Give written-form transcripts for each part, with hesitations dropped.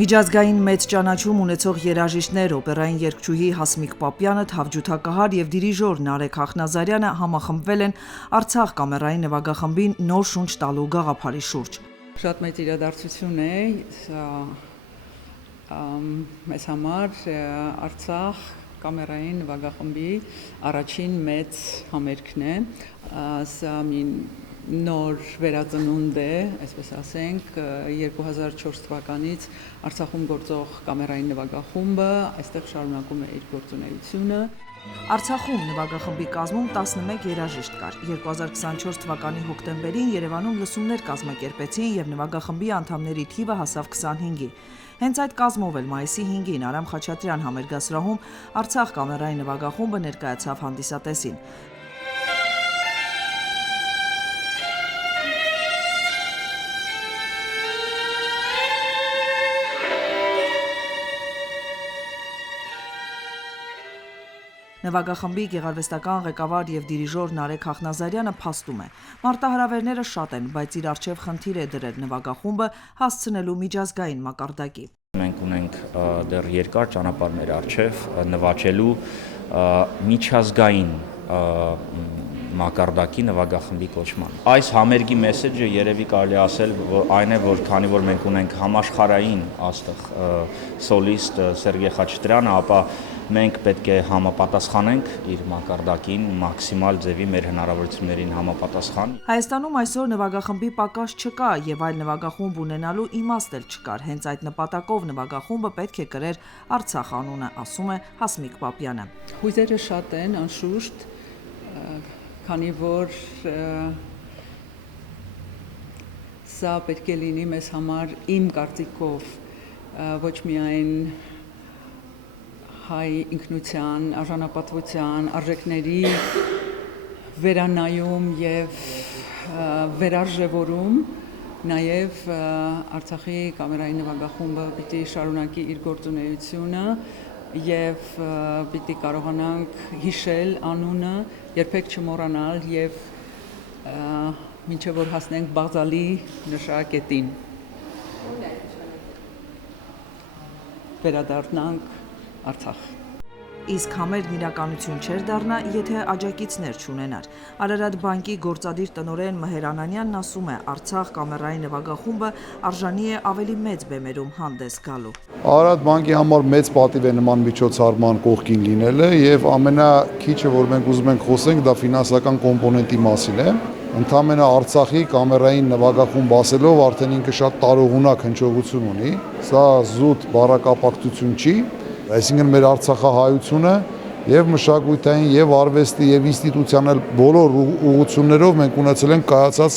Միջազգային մեծ ճանաչում ունեցող երաժիշտներ օպերային երգչուհի Հասմիկ Պապյանը, թավջութակահար եւ դիրիժոր Նարեկ Խախնազարյանը համախմբվել են Արցախ կամերային նվագախմբին նոր շունչ տալու գաղափարի շուրջ։ Շատ մեծ իրադարձություն է մեզ համար Արցախ կամերային նվագախմբի առաջին մեծ համերգն է, սա մի նոր վերածնունդ է, այսպես ասենք, 2004 թվականից Արցախում գործող կամերային նվագախումբը այստեղ շարունակում է իր գործունեությունը։ Արցախում նվագախմբի կազմում 11 երաժիշտ կար։ 2024 թվականի հոկտեմբերին Երևանում լսումներ կազմակերպեցին եւ նվագախմբի անդամների թիվը հասավ 25-ի։ Հենց այդ կազմով էլ մայիսի 5-ին Արամ Խաչատրյան համերգասրահում Արցախ կամերային նվագախումբը ներկայացավ հանդիսատեսին։ Նվագախմբի գեղարվեստական ղեկավար եւ դիրիժոր Նարեկ Խախնազարյանը փաստում է. մարտահրավերները շատ են, բայց իր առջև խնդիր է դրել նվագախումբը հասցնելու միջազգային մակարդակի։ Մենք ունենք դեռ երկար ճանապարհ մեր առջև նվաճելու միջազգային մակարդակի նվագախմբի կոչման։ Այս համերգի մեսեջը երևի կարելի ասել այն է, որ քանի որ մենք ունենք համաշխարհային աստղ սոլիստ Սերգեյ Խաչատրյանը, ապա մենք պետք է համապատասխանենք իր մակարդակին, մաքսիմալ ձևի մեր հնարավորություններին համապատասխան։ Հայաստանում այսօր նվագախմբի պակաս չկա եւ այլ նվագախումբ ունենալու իմաստ էլ չկար։ Հենց այդ նպատակով նվագախումբը պետք է կրեր Արցախ անունը, ասում է Հասմիկ Պապյանը։ Հույզերը շատ են, անշուշտ, քանի որ սա պետք է լինի մեզ համար իմ կարծիքով ոչ միայն հայ ինքնության, արժանապատվության, արժեքների վերանայում եւ վերարժևորում, նաեւ Արցախի կամերային նվագախումբը պիտի շարունակի իր գործունեությունը եւ պիտի կարողանանք հիշել անունը, երբեք չմոռանալ եւ մինչեւ որ հասնենք բաղձալի նշանակետին վերադառնանք Արցախ։ Իսկ համերգն իրականություն չէր դառնա, եթե աջակիցներ չունենար։ Արարատ բանկի գործադիր տնօրեն Մհեր Անանյանն ասում է, Արցախ կամերային նվագախումբը արժանի է ավելի մեծ բեմերում հանդես գալու։ Արարատ բանկի համար մեծ պատիվ է նման միջոցառման կողքին լինելը եւ ամենակիչը, որ մենք ուզում ենք խոսենք, դա ֆինանսական կոմպոնենտի մասին է։ Ընդամենը Արցախի կամերային նվագախումբ ասելով արդեն ինքը շատ տարողունակ հնչողություն ունի։ Սա զուտ բառակապակցություն չի, այսինքն մեր Արցախահայությունը եւ մշակութային եւ արվեստի եւ ինստիտուցիոնալ բոլոր ուղղություններով մենք ունեցել ենք կայացած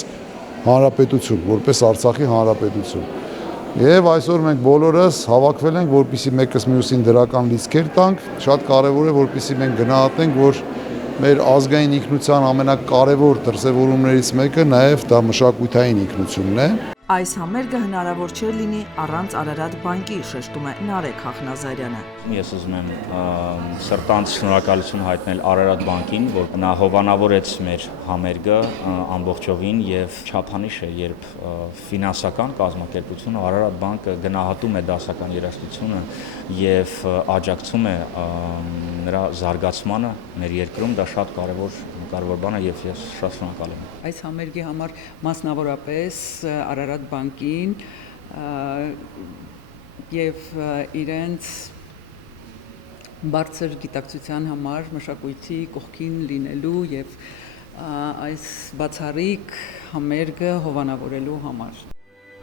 հանրապետություն, որպես Արցախի հանրապետություն։ Եվ այսօր մենք բոլորս հավաքվել ենք, որպեսզի մեկս մյուսին դրական լիցքեր տանք։ Շատ կարեւոր է, որպեսզի մենք գնահատենք, որ մեր ազգային ինքնության ամենակարևոր դրսևորումներից մեկը նաեւ դա մշակութային ինքնությունն է։ Այս համերգը հնարավոր չէր լինի առանց Արարատ բանկի, շեշտում է Նարեկ Խախնազարյանը։ Ես ուզում եմ սրտանց շնորհակալություն հայտնել Արարատ բանկին, որ նա հովանավորեց մեր համերգը ամբողջովին եւ չափանիշ է, երբ ֆինանսական կազմակերպությունը Արարատ բանկը գնահատում է դասական երաժշտությունը եւ աջակցում է նրա զարգացմանը մեր երկրում, դա շատ կարևոր բան է եւ ես շատ շնորհակալ եմ։ Այս համերգի համար մասնավորապես Արարատ բանկին եւ իրենց բարձր գիտակցության համար մշակույթի կողքին լինելու եւ այս բացառիկ համերգը հովանավորելու համար։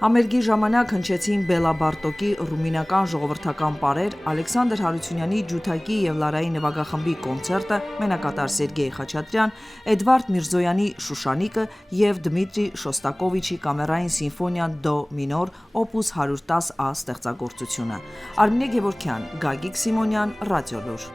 Համերգի ժամանակ հնչեցին Բելա Բարտոկի ռումինական ժողովրդական պարեր, Ալեքսանդր Հարությունյանի ջութակի եւ Լարայի նվագախմբի կոնցերտը, մենակատար Սերգեյ Խաչատրյան, Էդվարդ Միրզոյանի Շուշանիկը եւ Դմիտրի Շոստակովիչի կամերային սիմֆոնիան դո մինոր օպուս 110A ստեղծագործությունը։ Արմինե Գևորգյան, Գագիկ Սիմոնյան, Ռադիոլուր։